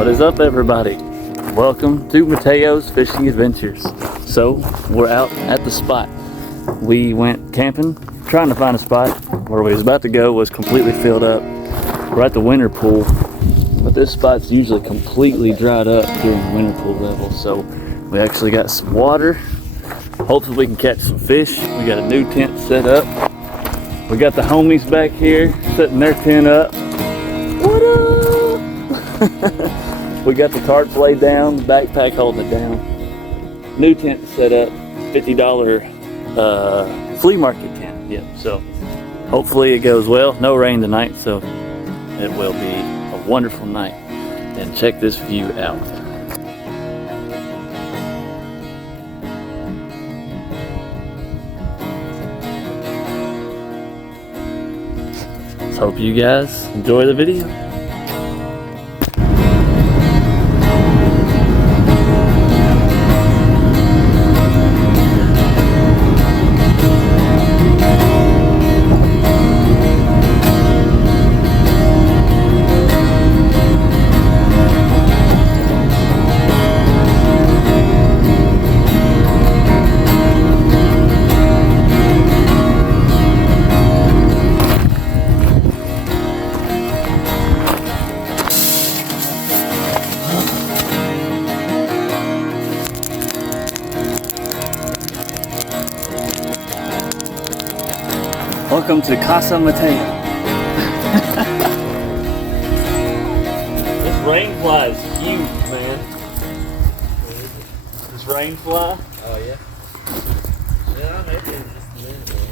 What is up, everybody? Welcome to Matayo's Fishing Adventures. So, we're out at the spot. We went camping, trying to find a spot. Where we was about to go was completely filled up. We're at the winter pool, but this spot's usually completely dried up during winter pool level. So, we actually got some water. Hopefully we can catch some fish. We got a new tent set up. We got the homies back here setting their tent up. What up? We got the tarps laid down, the backpack holding it down. New tent set up, $50 flea market tent. Yep. So hopefully it goes well. No rain tonight, so it will be a wonderful night. And check this view out. Hope you guys enjoy the video. Welcome to Casa Matayo. This rain fly is huge, man. This rain fly? Oh yeah. Yeah, I'm happy in just a minute, man.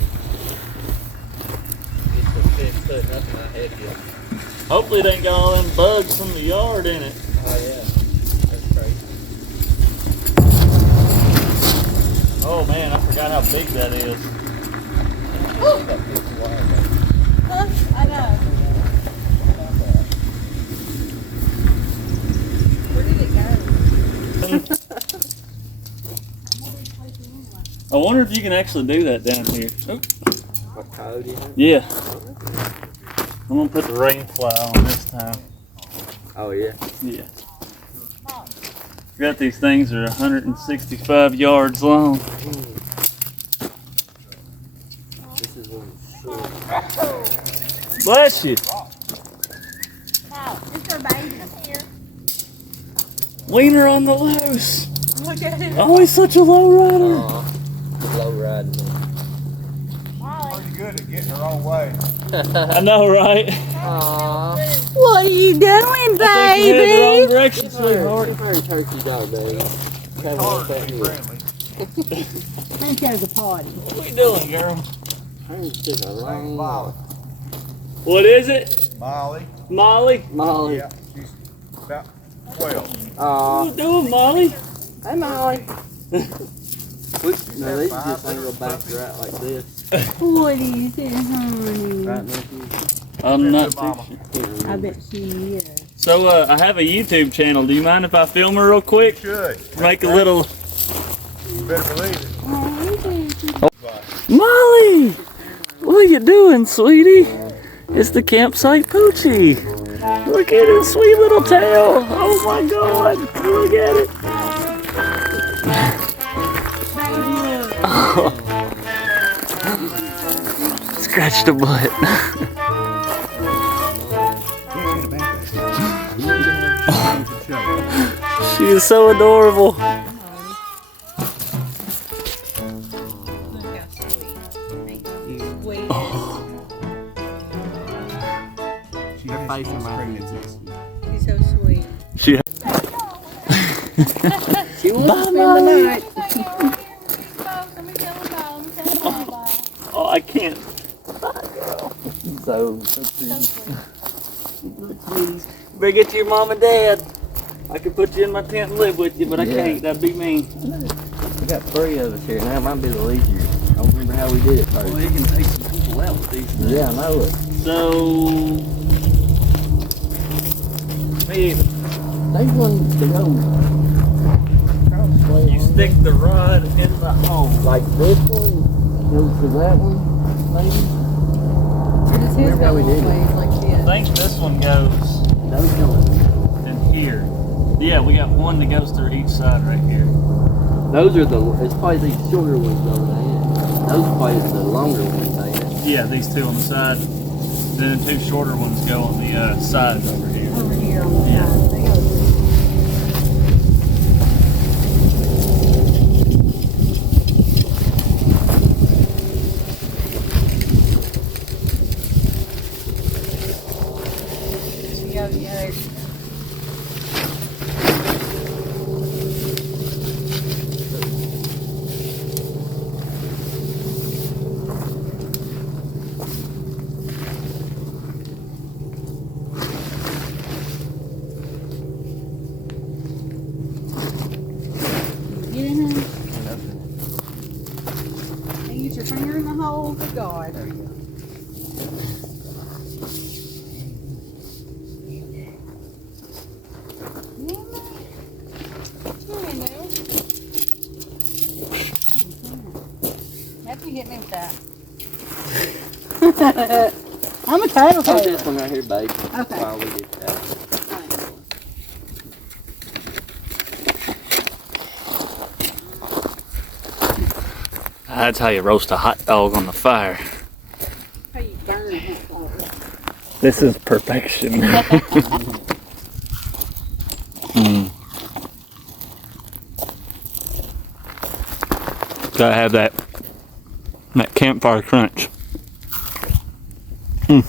Get the fish putting up in my head here. Hopefully it ain't got all them bugs from the yard in it. Oh yeah. That's crazy. Oh man, I forgot how big that is. Huh? I know. Where did it go? I wonder if you can actually do that down here. Oh. What code you have? Yeah. I'm gonna put the rain fly on this time. Oh yeah. Yeah. Got these things that are 165 yards long. This is one short. Bless you. Wow, is there babies here? Wiener on the loose. Look at it. Always such a low rider. Low riding. Molly. Pretty good at getting her own way. I know, right? Aww. What are you doing, I think you headed the wrong direction, Give sweetheart. her a turkey dog, baby. Have one Hard to back be here. friendly. Let me go to the party. What are we doing, girl? Hers took a Name's long Molly. What is it? Molly. Molly? Molly. Yeah, she's about 12. What Aw. you doing, Molly? Hey, Molly. No, they Five just ain't or gonna back something. her out like this. What is it, honey? Right, nephew? I'm not too Mama. sure. I bet she is. So, I have a YouTube channel. Do you mind if I film her real quick? Should. Make a little... You better believe it. Molly! What are you doing, sweetie? It's the campsite Poochie. Look at his sweet little tail. Oh my God. Look at it. Oh. Scratch the butt. She is so adorable. Look how sweet. Sweet. Her face reminds me of She's so sweet. She She wants Bye, to spend Molly. the night. Oh, I can't. so Better get to your mom and dad. I could put you in my tent and live with you, but I Yeah. can't. That'd be mean. we got 3 of us here now. It might be the easier. I don't remember how we did it first. Well, you can take some people out with these things. Yeah, I know it. So, me either. They want to go. You stick the rod in the hole. Like this one goes to that one, maybe. Where does his Remember how go we did it? always like I this? think this one goes Those going. in here. Yeah, we got one that goes through each side right here. Those are it's probably these shorter ones though, ain't it? Those are probably the longer ones, ain't it? Yeah, these two on the side. Then the two shorter ones go on the sides over here. Over here on the Yeah. side. They go. She goes the other. Get in there. And get your finger in the hole. Good God. There you go. Have you hit me with that? I'm a title Oh, taker. this one right here, babe. Okay. While we get that. That's how you roast a hot dog on the fire. How you burn a hot dog. This is perfection. Mm. Gotta have that campfire crunch. Mm.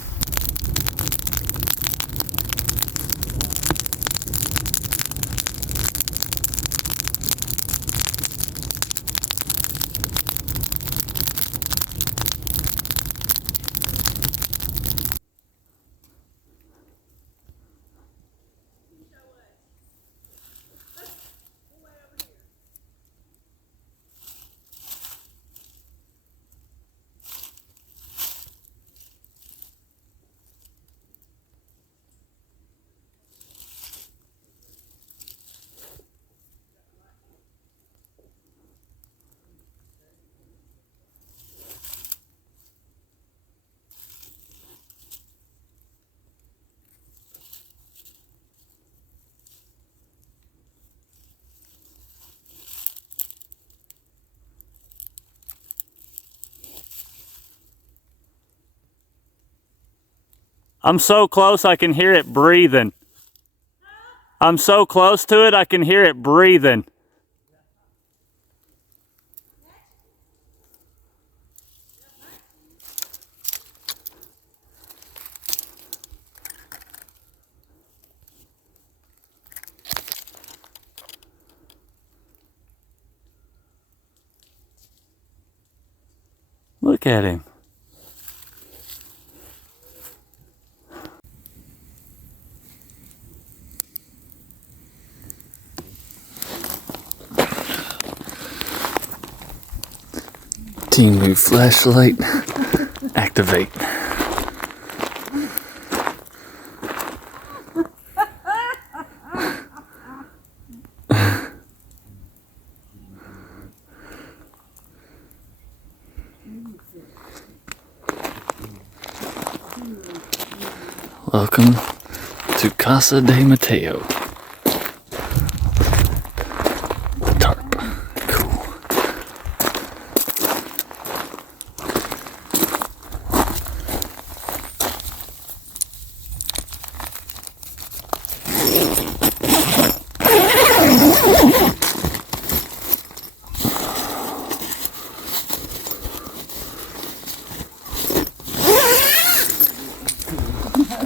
I'm so close I can hear it breathing. I'm so close to it I can hear it breathing. Look at him. Team move flashlight. Activate. Welcome to Casa de Mateo. Tarp. Cool.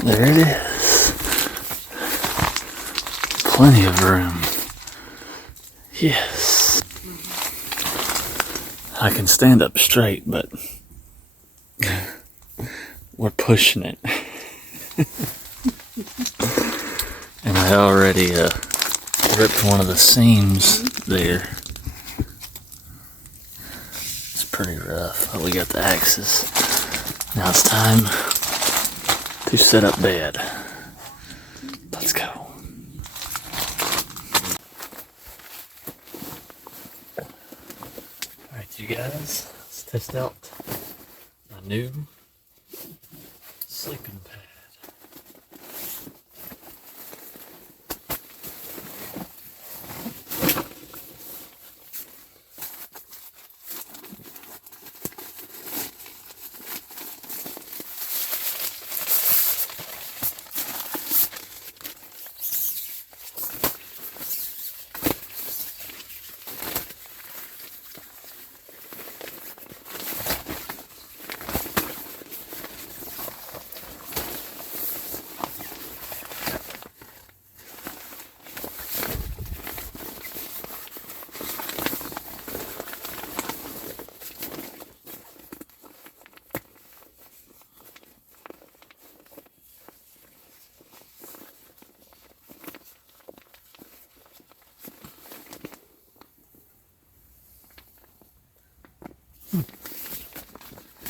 There it is. Plenty of room. Yes. I can stand up straight, but we're pushing it. And I already ripped one of the seams there. It's pretty rough, but we got the axes. Now it's time to set up bed. Let's go. Alright, you guys, let's test out my new sleeping pad.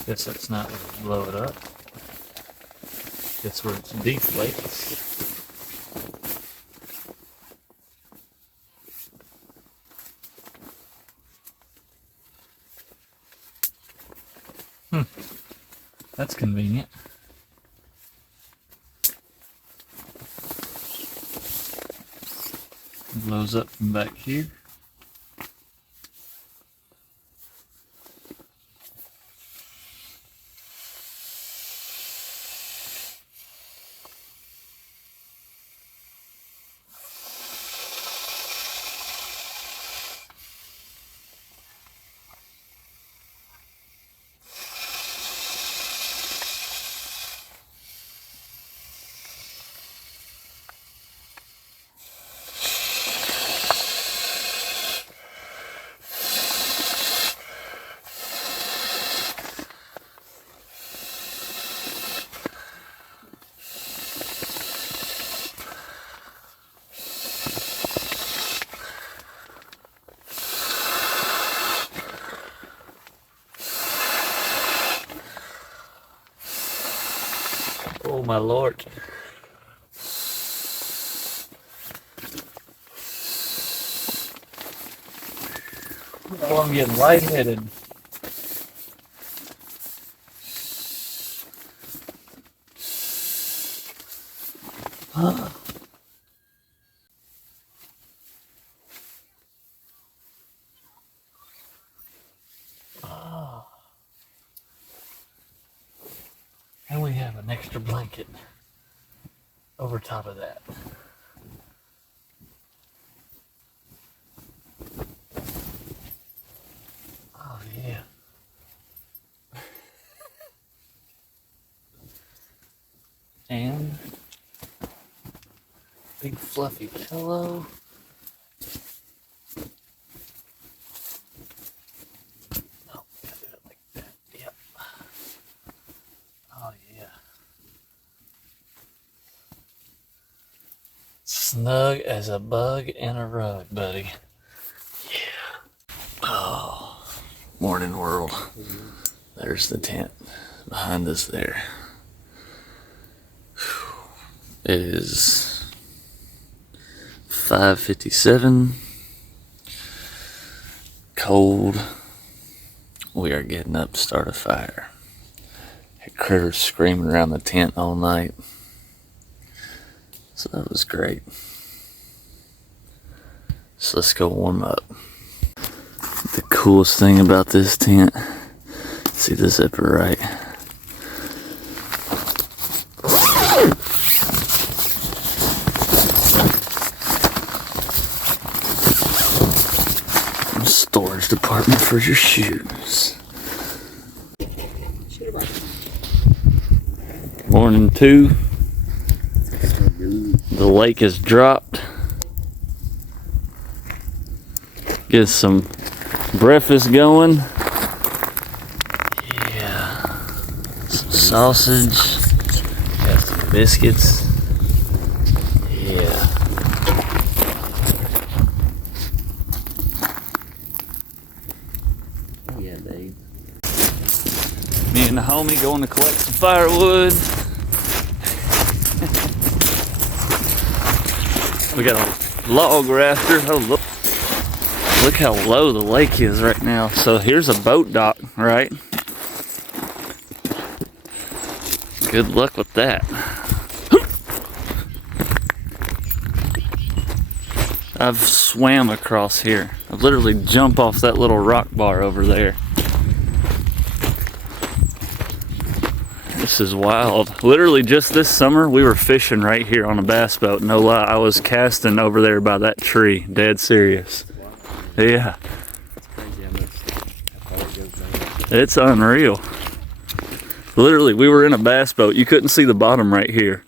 Guess that's not where you blow it up. Guess where it deflates. That's convenient. It blows up from back here. Oh my lord. Oh, I'm getting lightheaded. And we have an extra blanket over top of that. Oh yeah. And big fluffy pillow. Oh, gotta do it like that. Yep. Oh yeah. Snug as a bug in a rug, buddy. Yeah. Oh, morning world. There's the tent behind us there. It is 5:57. Cold. We are getting up to start a fire. Had critters screaming around the tent all night. So that was great. So let's go warm up. The coolest thing about this tent, see the zipper, right? Storage department for your shoes. Morning 2. The lake is dropped. Get some breakfast going. Yeah. Some sausage. Got some biscuits. Yeah. Yeah, Dave. Me and the homie going to collect some firewood. We got a log rafter. Oh, look how low the lake is right now. So here's a boat dock, right? Good luck with that. I've swam across here. I literally jump off that little rock bar over there. This is wild. Literally just this summer, we were fishing right here on a bass boat. No lie, I was casting over there by that tree. Dead serious. Yeah. It's unreal. Literally, we were in a bass boat. You couldn't see the bottom right here.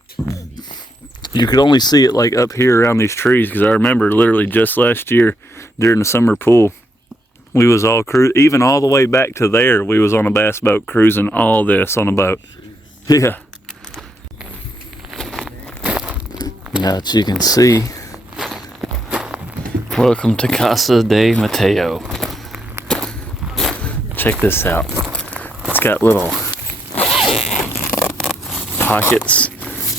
You could only see it like up here around these trees, because I remember literally just last year during the summer pool, we was all even all the way back to there, we was on a bass boat cruising all this on a boat. Yeah. Now that you can see, welcome to Casa de Matayo. Check this out. It's got little pockets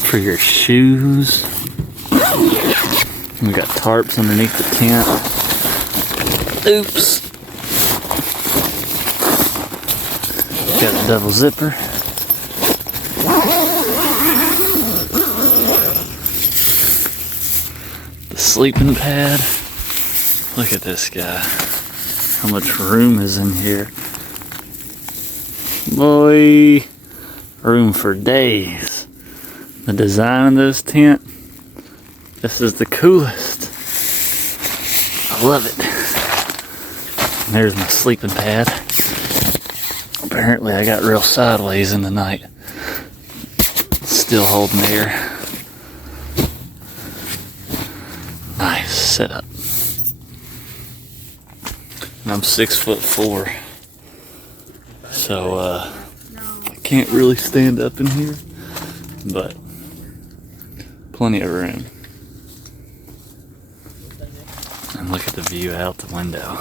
for your shoes. We got tarps underneath the tent. Oops. Got a double zipper. The sleeping pad. Look at this guy. How much room is in here. Boy, room for days. The design of this tent, this is the coolest. I love it. And there's my sleeping pad. Apparently I got real sideways in the night. Still holding air. Nice setup. And I'm 6'4". So I can't really stand up in here, but plenty of room. And look at the view out the window.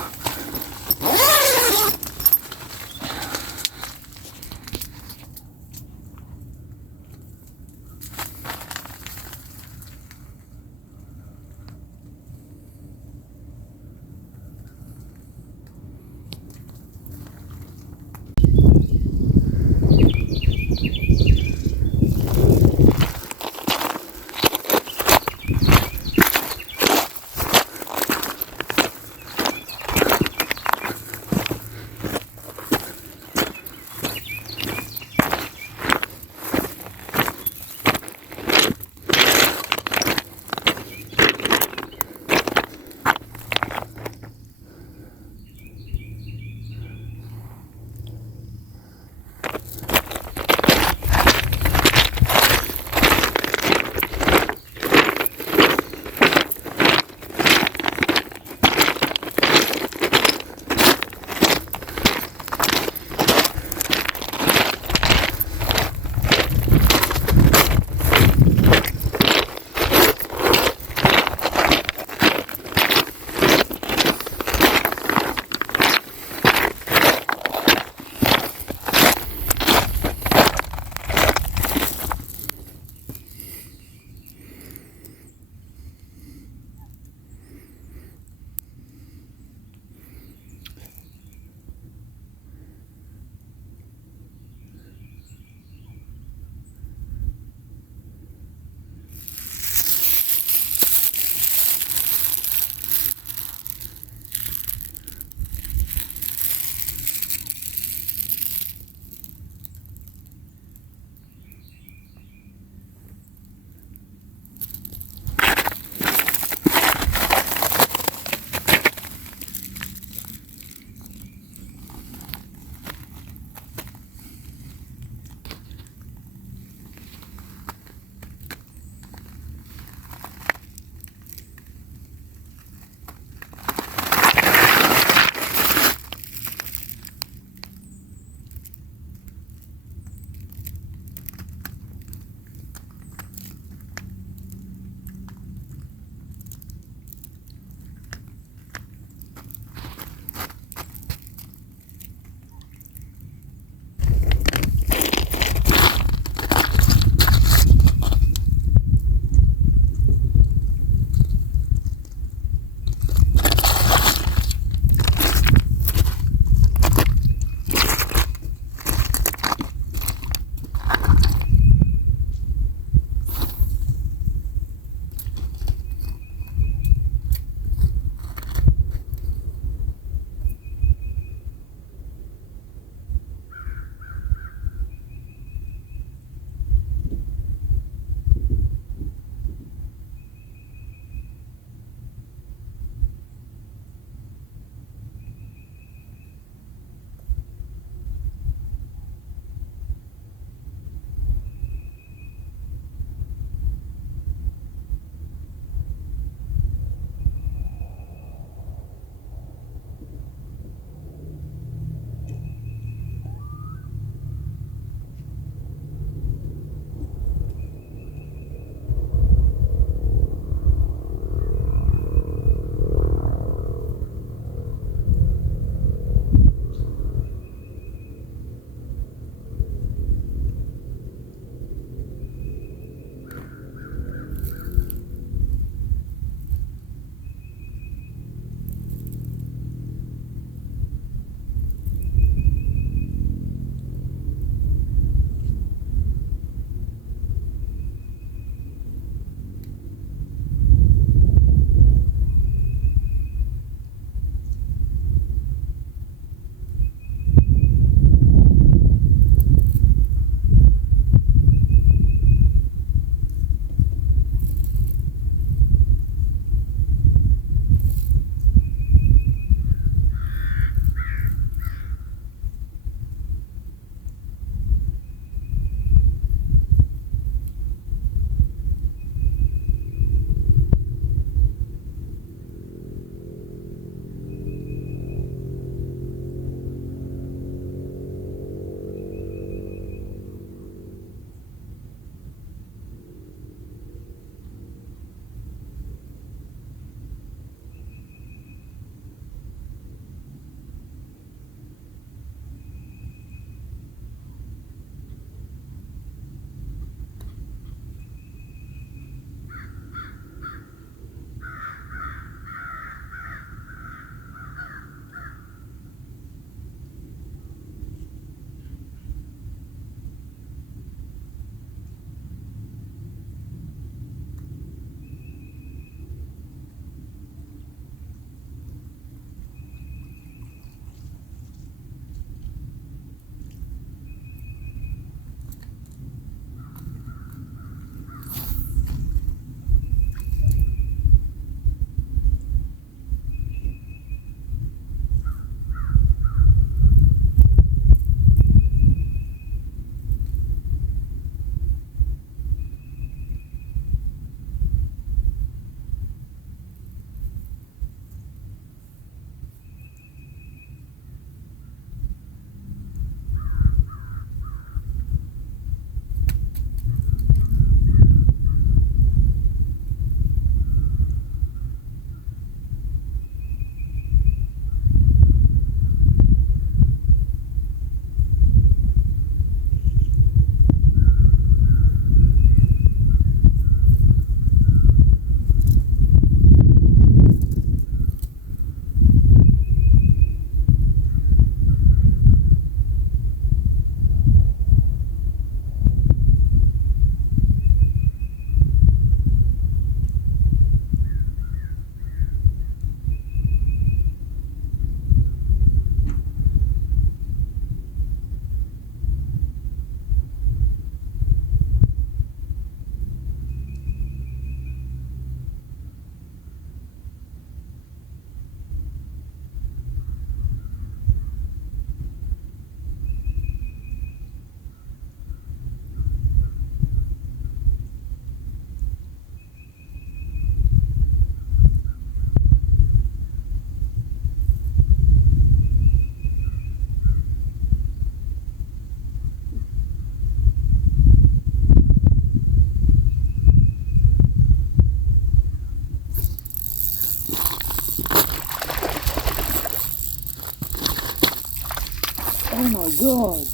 Oh my God.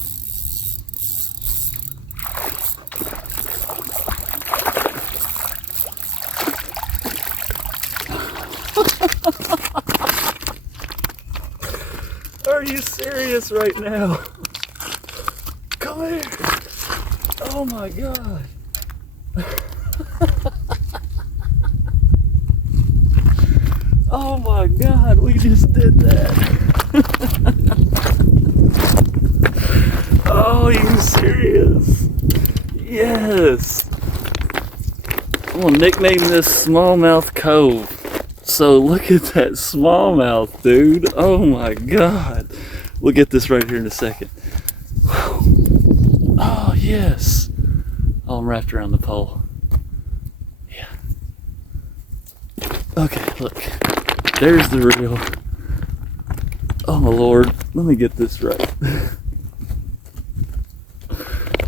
Are you serious right now? Come here. Oh my God. Oh my God, we just did that. Oh, are you serious? Yes. I'm gonna nickname this Smallmouth Cove. So look at that smallmouth, dude. Oh my God. We'll get this right here in a second. Oh yes. Oh, I'm wrapped around the pole. Yeah. Okay, look. There's the reel. Oh my Lord. Let me get this right.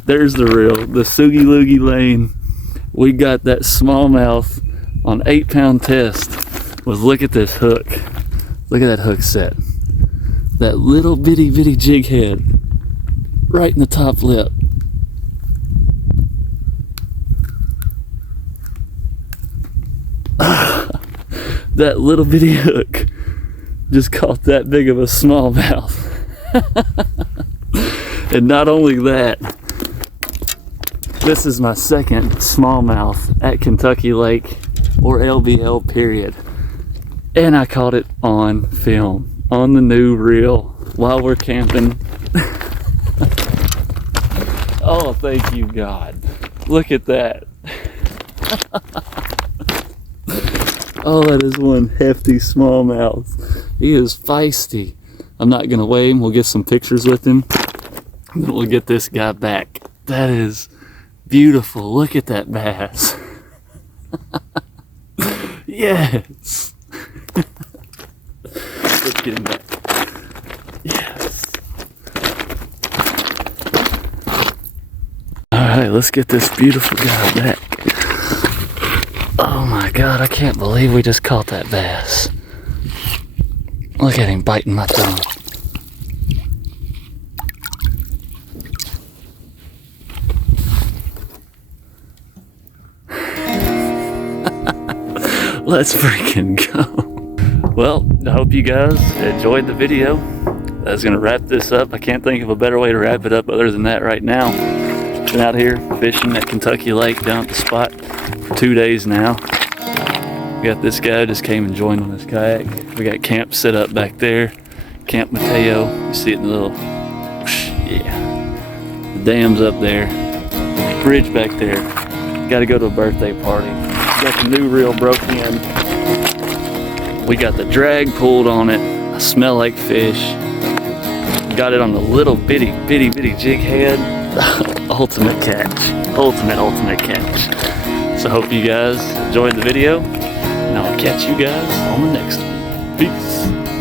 There's the reel. The Soogie Loogie Lane. We got that smallmouth on 8-pound test. Was look at this hook. Look at that hook set. That little bitty jig head right in the top lip. That little bitty hook just caught that big of a smallmouth. And not only that, this is my second smallmouth at Kentucky Lake, or LBL period. And I caught it on film, on the new reel, while we're camping. Oh, thank you, God. Look at that. Oh, that is one hefty smallmouth. He is feisty. I'm not gonna weigh him. We'll get some pictures with him. And then we'll get this guy back. That is beautiful. Look at that bass. Yes. Let's get him back. Yes. Alright, let's get this beautiful guy back. Oh my God, I can't believe we just caught that bass. Look at him biting my thumb. Let's freaking go. Well, I hope you guys enjoyed the video. That's gonna wrap this up. I can't think of a better way to wrap it up other than that right now. Been out here fishing at Kentucky Lake down at the spot for 2 days now. We got this guy just came and joined on his kayak. We got camp set up back there. Camp Matayo. You see it in the little, yeah. The dam's up there. Bridge back there. Got to go to a birthday party. Got the new reel broke in. We got the drag pulled on it. I smell like fish. Got it on the little bitty jig head. Ultimate catch. Ultimate catch. So hope you guys enjoyed the video, and I'll catch you guys on the next one. Peace.